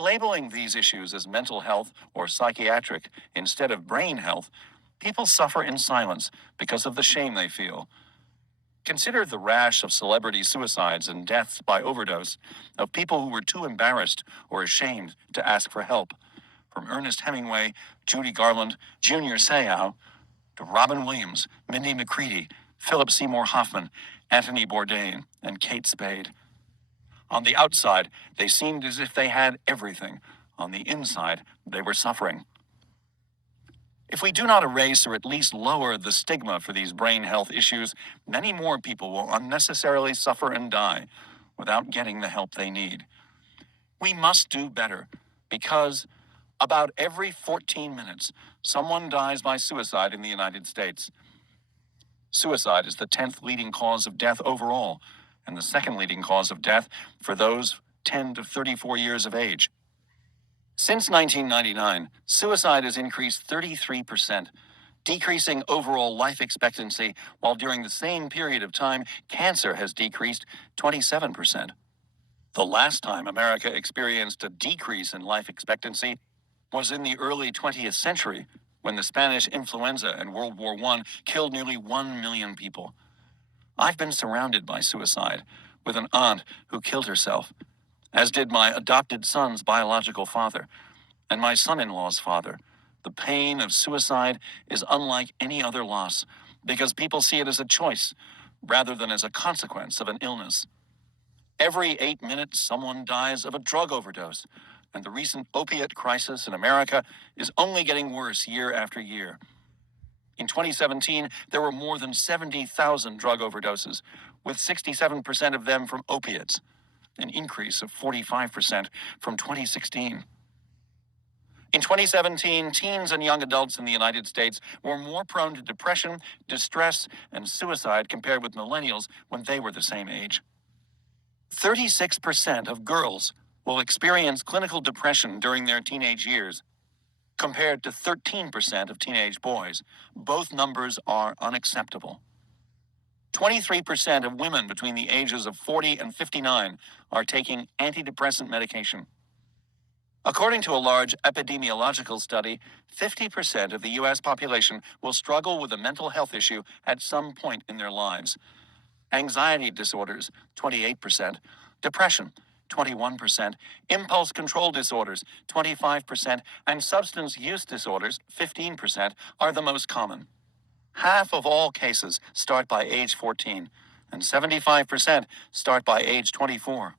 Labeling these issues as mental health or psychiatric instead of brain health, people suffer in silence because of the shame they feel. Consider the rash of celebrity suicides and deaths by overdose of people who were too embarrassed or ashamed to ask for help. From Ernest Hemingway, Judy Garland, Junior Seau, to Robin Williams, Mindy McCready, Philip Seymour Hoffman, Anthony Bourdain, and Kate Spade. On the outside, they seemed as if they had everything. On the inside, they were suffering. If we do not erase or at least lower the stigma for these brain health issues, many more people will unnecessarily suffer and die without getting the help they need. We must do better because about every 14 minutes, someone dies by suicide in the United States. Suicide is the 10th leading cause of death overall, and the second leading cause of death for those 10 to 34 years of age. Since 1999, suicide has increased 33%, decreasing overall life expectancy, while during the same period of time, cancer has decreased 27%. The last time America experienced a decrease in life expectancy was in the early 20th century, when the Spanish influenza and World War I killed nearly 1 million people. I've been surrounded by suicide, with an aunt who killed herself, as did my adopted son's biological father and my son-in-law's father. The pain of suicide is unlike any other loss because people see it as a choice rather than as a consequence of an illness. Every 8 minutes, someone dies of a drug overdose, and the recent opiate crisis in America is only getting worse year after year. In 2017, there were more than 70,000 drug overdoses, with 67% of them from opiates, an increase of 45% from 2016. In 2017, teens and young adults in the United States were more prone to depression, distress, and suicide compared with millennials when they were the same age. 36% of girls will experience clinical depression during their teenage years, compared to 13% of teenage boys. Both numbers are unacceptable. 23% of women between the ages of 40 and 59 are taking antidepressant medication. According to a large epidemiological study, 50% of the U.S. population will struggle with a mental health issue at some point in their lives. Anxiety disorders, 28%, depression, 21%, impulse control disorders, 25%, and substance use disorders, 15%, are the most common. Half of all cases start by age 14, and 75% start by age 24.